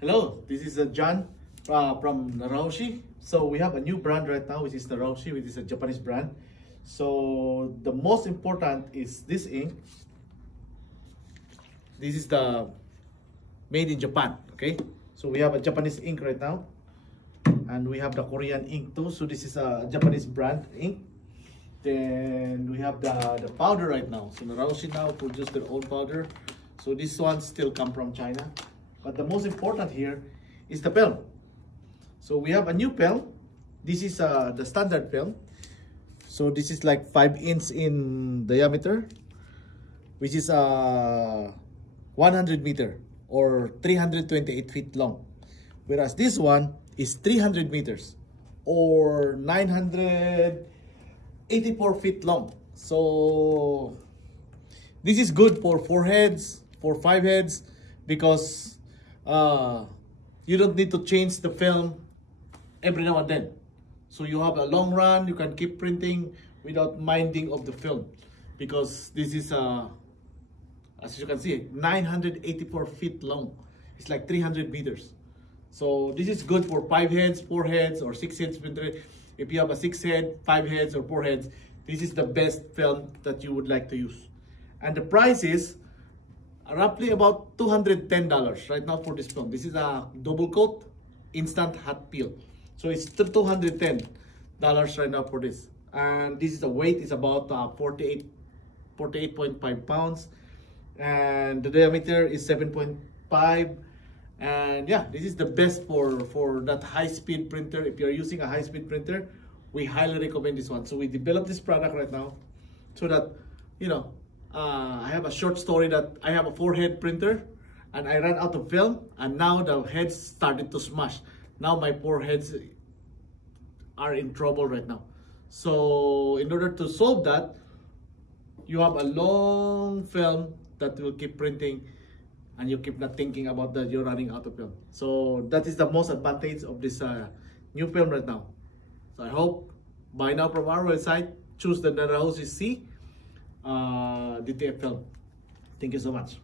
Hello, this is John from Naraoshi. So we have a new brand right now, which is Naraoshi, which is a Japanese brand. So the most important is this ink. This is the made in Japan. Okay, so we have a Japanese ink right now, and we have the Korean ink too. So this is a Japanese brand ink. Then we have the powder right now. So Naraoshi now produce their own powder. So this one still come from China. But the most important here is the film. So we have a new film. This is the standard film. So this is like 5 inches in diameter, which is 100 meter or 328 feet long. Whereas this one is 300 meters or 984 feet long. So this is good for 4 heads, for 5 heads, because you don't need to change the film every now and then. So you have a long run, you can keep printing without minding of the film, because this is as you can see, 984 feet long. It's like 300 meters. So this is good for 5 heads, 4 heads, or 6 heads printer. If you have a 6 head, 5 heads, or 4 heads, this is the best film that you would like to use. And the price is roughly about $210 right now for this film. This is a double coat instant hot peel. So it's $210 right now for this. And this is the weight is about 48.5 pounds. And the diameter is 7.5. And yeah, this is the best for that high-speed printer. If you're using a high-speed printer, we highly recommend this one. So we developed this product right now so that, you know, I have a short story that I have a 4-head printer and I ran out of film, and now the heads started to smash. Now my 4 heads are in trouble right now. So in order to solve that, you have a long film that will keep printing, and you keep not thinking about that you're running out of film. So that is the most advantage of this new film right now. So I hope buy now from our website, choose the Naraoshi C DTF film. Thank you so much.